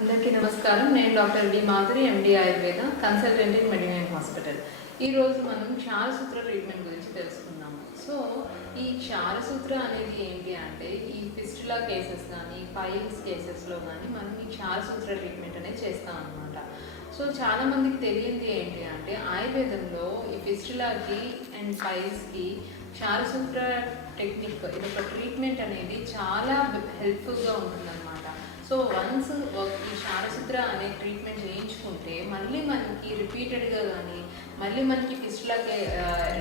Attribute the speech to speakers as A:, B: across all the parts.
A: అందరికీ నమస్కారం. నేను doctor D Madhuri MD Ayurveda consultant in Medinine hospital. ఈరోజు మనం క్షారసూత్ర ట్రీట్మెంట్ గురించి తెలుసుకున్నాము సో ఈ క్షారసూత్ర అనేది ఏంటి అంటే ఈ ఫిస్టులా కేసెస్ కానీ ఫైల్స్ కేసెస్లో కానీ మనం ఈ క్షారసూత్ర ట్రీట్మెంట్ అనేది చేస్తాం అనమాట సో చాలా మందికి తెలియంది ఏంటి అంటే ఆయుర్వేదంలో ఈ ఫిస్టులాకి అండ్ ఫైల్స్కి క్షారసూత్ర టెక్నిక్ ఇది ఒక ట్రీట్మెంట్ అనేది చాలా హెల్ప్ఫుల్గా ఉంటుంది సో వన్స్ uh, ఈ క్షారసూత్ర అనే ట్రీట్మెంట్ చేయించుకుంటే మళ్ళీ మనకి రిపీటెడ్గా కానీ మళ్ళీ మనకి ఫిస్టులాకి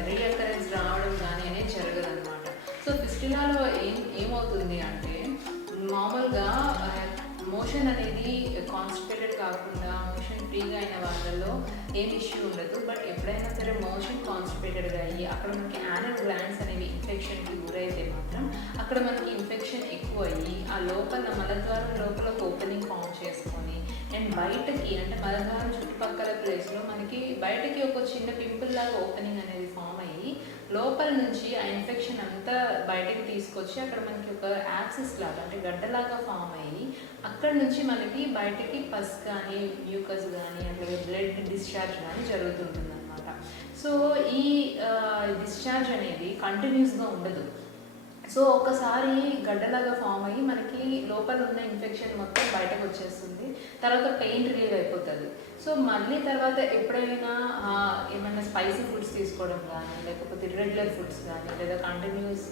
A: రీఅకరెన్స్ రావడం కానీ అనేది జరగదు అనమాట సో ఫిస్టులాలో ఏం ఏమవుతుంది అంటే మామూలుగా మోషన్ uh, అనేది కాన్స్టిపేటెడ్ కాకుండా ఫ్రీగా అయిన వాళ్ళలో ఏం ఇష్యూ ఉండదు. బట్ ఎప్పుడైనా సరే మోషన్ కాన్స్టిపేటెడ్గా అయ్యి అక్కడ మనకి యానల్ గ్లాండ్స్ అనేవి ఇన్ఫెక్షన్కి గురైతే మాత్రం అక్కడ మనకి ఇన్ఫెక్షన్ ఎక్కువ అయ్యి ఆ లోపల మలద్వారం లోపల ఒక ఓపెనింగ్ ఫామ్ చేసుకొని అండ్ బయటకి అంటే మలద్వారం చుట్టుపక్కల ప్లేస్లో మనకి బయటకి ఒక చిన్న పింపుల్ లాగా ఓపెనింగ్ అనేది లోపల నుంచి ఆ ఇన్ఫెక్షన్ అంతా బయటకి తీసుకొచ్చి అక్కడ మనకి ఒక యాక్సిస్ లాగా అంటే గడ్డలాగా ఫామ్ అయ్యి అక్కడ నుంచి మనకి బయటకి పస్ కానీ మ్యూకస్ కానీ అట్లాగే బ్లడ్ డిశ్చార్జ్ కానీ జరుగుతుంటుంది అనమాట సో ఈ డిశ్చార్జ్ అనేది కంటిన్యూస్గా ఉండదు. సో ఒక్కసారి గడ్డలాగా ఫామ్ అయ్యి మనకి లోపల ఉన్న ఇన్ఫెక్షన్ మొత్తం బయటకు వచ్చేస్తుంది. తర్వాత పెయిన్ రిలీవ్ అయిపోతుంది. సో మళ్ళీ తర్వాత ఎప్పుడైనా ఏమైనా స్పైసీ ఫుడ్స్ తీసుకోవడం కానీ లేకపోతే రెగ్యులర్ ఫుడ్స్ కానీ లేదా కంటిన్యూస్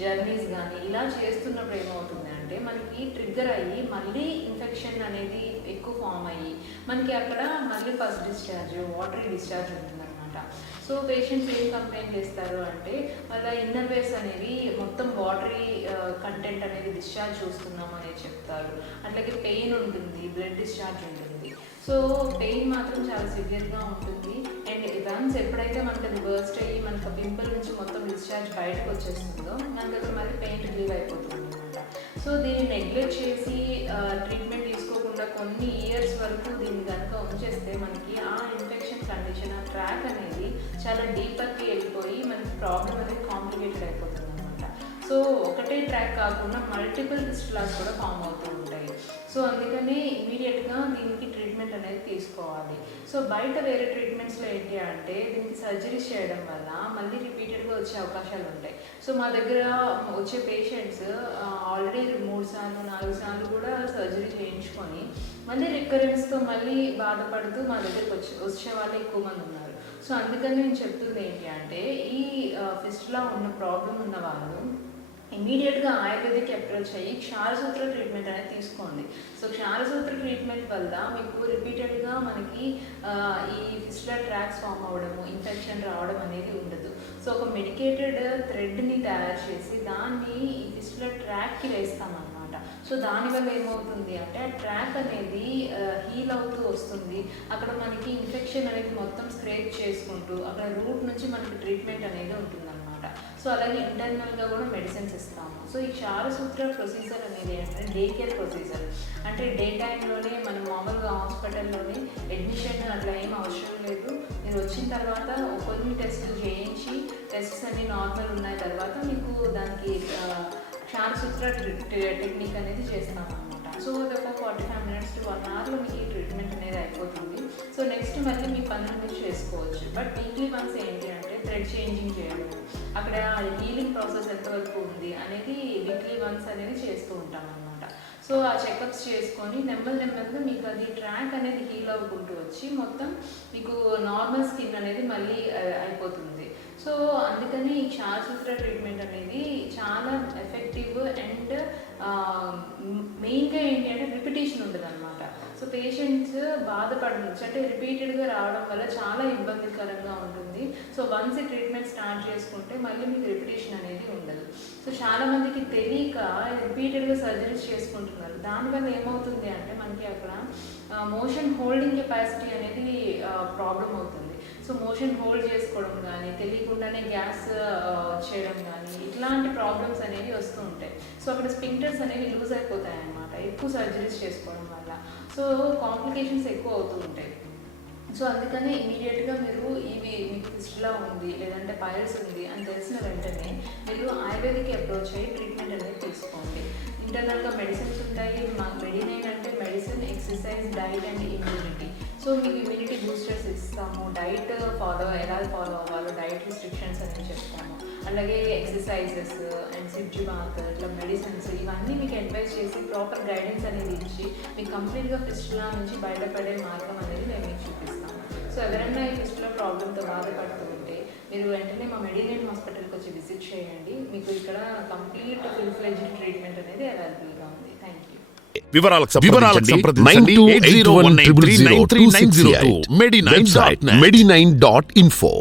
A: జర్నీస్ కానీ ఇలా చేస్తున్నప్పుడు ఏమవుతుంది అంటే మనకి ట్రిగ్గర్ అయ్యి మళ్ళీ ఇన్ఫెక్షన్ అనేది ఎక్కువ ఫామ్ అయ్యి మనకి అక్కడ మళ్ళీ ఫస్ట్ డిశ్చార్జ్ వాటరీ డిశ్చార్జ్ ఉంటుందన్నమాట. సో పేషెంట్స్ ఏం కంప్లైంట్ చేస్తారు అంటే వాళ్ళ ఇన్నర్ వేస్ అనేవి మొత్తం వాటరీ కంటెంట్ uh, అనేది డిశ్చార్జ్ చూస్తున్నాం అనేది చెప్తారు. అట్లాగే పెయిన్ ఉంటుంది బ్లడ్ డిశ్చార్జ్ ఉంటుంది. సో పెయిన్ మాత్రం చాలా సివియర్గా ఉంటుంది. అండ్ వన్స్ ఎప్పుడైతే మనకి అది వర్స్ట్ అయ్యి మనకు పింపుల్ నుంచి మొత్తం డిశ్చార్జ్ బయటకు వచ్చేస్తుందో దాని దగ్గర మళ్ళీ పెయిన్ రిలీవ్ అయిపోతుంది అనమాట సో దీన్ని నెగ్లెక్ట్ చేసి uh, ట్రీట్మెంట్ చాలా డీపర్కి వెళ్ళిపోయి మనకి ప్రాబ్లం అనేది కాంప్లికేటెడ్ అయిపోతుంది అనమాట సో ఒకటే ట్రాక్ కాకుండా మల్టిపుల్ ఫిస్టులాస్ కూడా ఫామ్ అవుతుంది. సో అందుకని ఇమీడియట్గా దీనికి ట్రీట్మెంట్ అనేది తీసుకోవాలి. సో బయట వేరే ట్రీట్మెంట్స్లో ఏంటి అంటే దీనికి సర్జరీస్ చేయడం వల్ల మళ్ళీ రిపీటెడ్గా వచ్చే అవకాశాలు ఉంటాయి. సో మా దగ్గర వచ్చే పేషెంట్స్ ఆల్రెడీ మూడు సార్లు నాలుగు సార్లు కూడా సర్జరీ చేయించుకొని మళ్ళీ రికరెన్స్తో మళ్ళీ బాధపడుతూ మా దగ్గరికి వచ్చి వచ్చే వాళ్ళు ఎక్కువ మంది ఉన్నారు. సో అందుకని నేను చెప్తుంది ఏంటి అంటే ఈ ఫిస్ట్లో ఉన్న ప్రాబ్లం ఉన్న వాళ్ళు ఇమీడియట్గా ఆయుర్వేదిక్ అప్రోచ్ అయ్యి క్షారసూత్ర ట్రీట్మెంట్ అనేది తీసుకోండి. సో క్షారసూత్ర ట్రీట్మెంట్ వల్ల మీకు రిపీటెడ్గా మనకి ఈ ఫిస్టులర్ ట్రాక్స్ ఫామ్ అవ్వడము ఇన్ఫెక్షన్ రావడం అనేది ఉండదు. సో ఒక మెడికేటెడ్ థ్రెడ్ని తయారు చేసి దాన్ని ఈ ఫిస్టులర్ ట్రాక్కి వేస్తామన్నమాట. సో దానివల్ల ఏమవుతుంది అంటే ఆ ట్రాక్ అనేది హీల్ అవుతూ వస్తుంది. అక్కడ మనకి ఇన్ఫెక్షన్ అనేది మొత్తం స్క్రేప్ చేసుకుంటూ అక్కడ రూట్ నుంచి మనకి ట్రీట్మెంట్ అనేది ఉంటుందన్నమాట. సో అలాగే ఇంటర్నల్గా కూడా మెడిసిన్స్ ఇస్తాము. సో ఈ క్షారసూత్ర ప్రొసీజర్ అనేది ఏంటంటే డే కేర్ ప్రొసీజర్. అంటే డే టైంలోనే మనం మామూలుగా హాస్పిటల్లోనే అడ్మిషన్ అట్లా ఏం అవసరం లేదు. మీరు వచ్చిన తర్వాత కొన్ని టెస్టులు చేయించి టెస్ట్స్ అన్ని నార్మల్ ఉన్న తర్వాత మీకు దానికి టెక్నిక్ అనేది చేస్తాం అనమాట సో అది ఒక forty five minutes to one అవర్లో మీకు ఈ ట్రీట్మెంట్ అనేది అయిపోతుంది. సో నెక్స్ట్ మళ్ళీ మీ పనులు మీరు చేసుకోవచ్చు. బట్ వీక్లీ వన్స్ ఏంటి అంటే థ్రెడ్ చేంజింగ్ చేయడం. అక్కడ హీలింగ్ ప్రాసెస్ ఎంతవరకు ఉంది అనేది వీక్లీ వన్స్ అనేది చేస్తూ ఉంటాం అనమాట సో ఆ చెకప్స్ చేసుకొని నెమ్మది నెమ్మదిగా మీకు అది ట్రాక్ అనేది హీల్ అవ్వకుంటూ వచ్చి మొత్తం మీకు నార్మల్ స్కిన్ అనేది మళ్ళీ అయిపోతుంది. సో అందుకని ఈ క్షారసూత్ర ట్రీట్మెంట్ అనేది చాలా ఎఫెక్టివ్ అండ్ మెయిన్గా ఏంటి అంటే రిపిటేషన్ ఉంటుంది అనమాట సో పేషెంట్స్ బాధపడవచ్చు అంటే రిపీటెడ్గా రావడం వల్ల చాలా ఇబ్బందికరంగా ఉంటుంది. సో వన్స్ ఈ ట్రీట్మెంట్ స్టార్ట్ చేసుకుంటే మళ్ళీ మీకు రిపిటేషన్ అనేది చాలా మందికి తెలియక రిపీటెడ్గా సర్జరీస్ చేసుకుంటున్నారు. దానివల్ల ఏమవుతుంది అంటే మనకి అక్కడ మోషన్ హోల్డింగ్ కెపాసిటీ అనేది ప్రాబ్లం అవుతుంది. సో మోషన్ హోల్డ్ చేసుకోవడం కానీ తెలియకుండానే గ్యాస్ చేయడం కానీ ఇట్లాంటి ప్రాబ్లమ్స్ అనేవి వస్తూ ఉంటాయి. సో అక్కడ స్పింక్టర్స్ అనేవి లూజ్ అయిపోతాయి అన్నమాట ఎక్కువ సర్జరీస్ చేసుకోవడం వల్ల. సో కాంప్లికేషన్స్ ఎక్కువ అవుతూ ఉంటాయి. సో అందుకనే ఇమీడియట్గా మీరు ఇవి మీకు ఫిస్టులా ఉంది లేదంటే పైల్స్ ఉంది అని తెలిసిన వెంటనే మీరు ఆయుర్వేదిక్ అప్రోచ్ అయ్యి ట్రీట్మెంట్ అనేది తీసుకోండి. ఇంటర్నల్గా మెడిసిన్స్ ఉంటాయి మాకు మెడినైన్ అంటే medicine exercise diet and immunity so మీకు ఇమ్యూనిటీ బూస్టర్స్ ఇస్తాము. డైట్ ఫాలో ఎలా ఫాలో అవ్వాలో డైట్ రిస్ట్రిక్షన్స్ అనేవి చెప్తాము. అలాగే ఎక్సర్సైజెస్ అండ్ సిడ్జి బాత్ ఇట్లా మెడిసిన్స్ ఇవన్నీ మీకు అడ్వైస్ చేసి ప్రాపర్ గైడెన్స్ అనేది ఇచ్చి మీకు కంప్లీట్గా ఫిస్టులా నుంచి బయటపడే మార్గం అనేది మేము ఎవరైనా ఈ ఫిస్టులా ప్రాబ్లంతో బాధపడుతూ ఉంటే మీరు వెంటనే మా మెడిలైన్ హాస్పిటల్కి వచ్చి విజిట్ చేయండి. మీకు ఇక్కడ కంప్లీట్ ఫుల్ ఫ్లెడ్జ్ ట్రీట్మెంట్ అనేది అవైలబుల్గా ఉంది. Thank you.
B: వివరాలకు సంప్రదించండి.
C: Medi nine dot info.